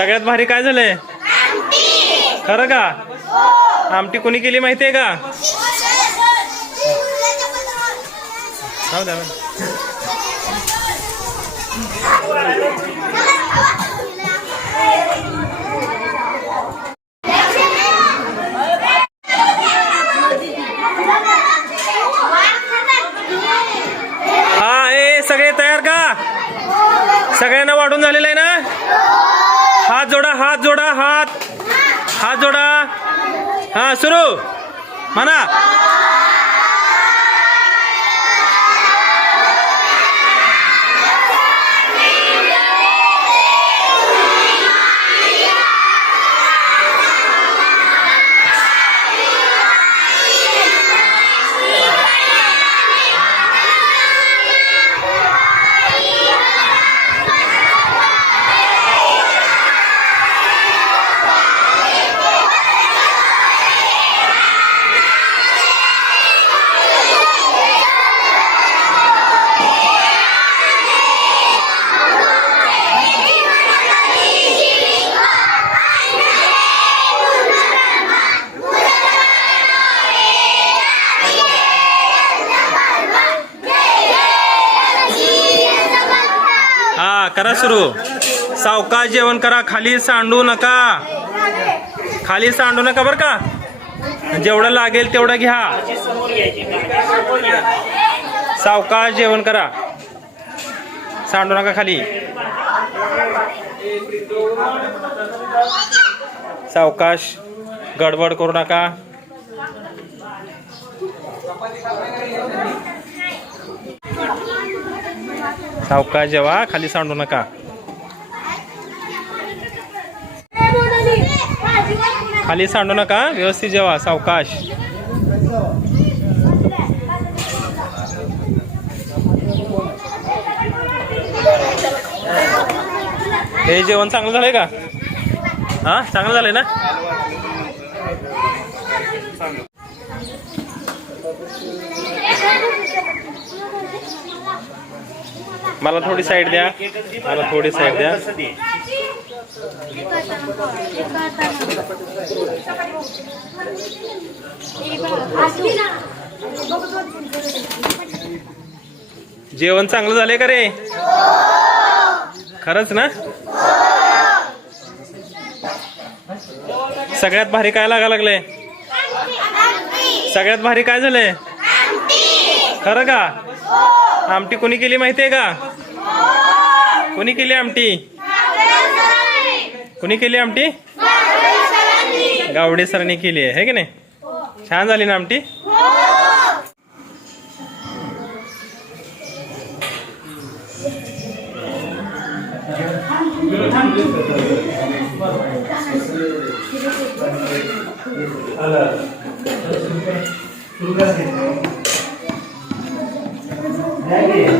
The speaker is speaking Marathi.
सगळ्यात भारी काय झालंय? खरं का? आमटी कोणी केली माहितीये का? हा ए सगळे तयार का? सगळ्यांना वाढून झालेलं आहे ना? हात जोडा हात जोडा हात. हात जोडा. हा सुरू. म्हणा हा करा सुरू. सावकाश जेवण करा. खाली सांडू नका. खाली सांडू नका बरं का? जेवढं लागेल तेवढं घ्या. सावकाश जेवण करा. सांडू नका खाली. सावकाश गडबड करू नका. सावकाश जेवा खाली सांडू नका. खाली सांडू नका व्यवस्थित जेवा सावकाश. हे जेवण चांगलं झालंय का? हा चांगलं झालंय ना? मला थोडी साईड द्या. मला थोडी साईड द्या. जेवण चांगलं झालंय का रे? खरंच ना? सगळ्यात भारी काय लागा लागले सगळ्यात भारी काय झालंय? खरं का? आमटी कोणी केली माहितीये का? कोणी केली आमटी? कोणी केली आमटी? गावडे सरांनी केली आहे की नाही? छान झाली ना आमटी? पहिला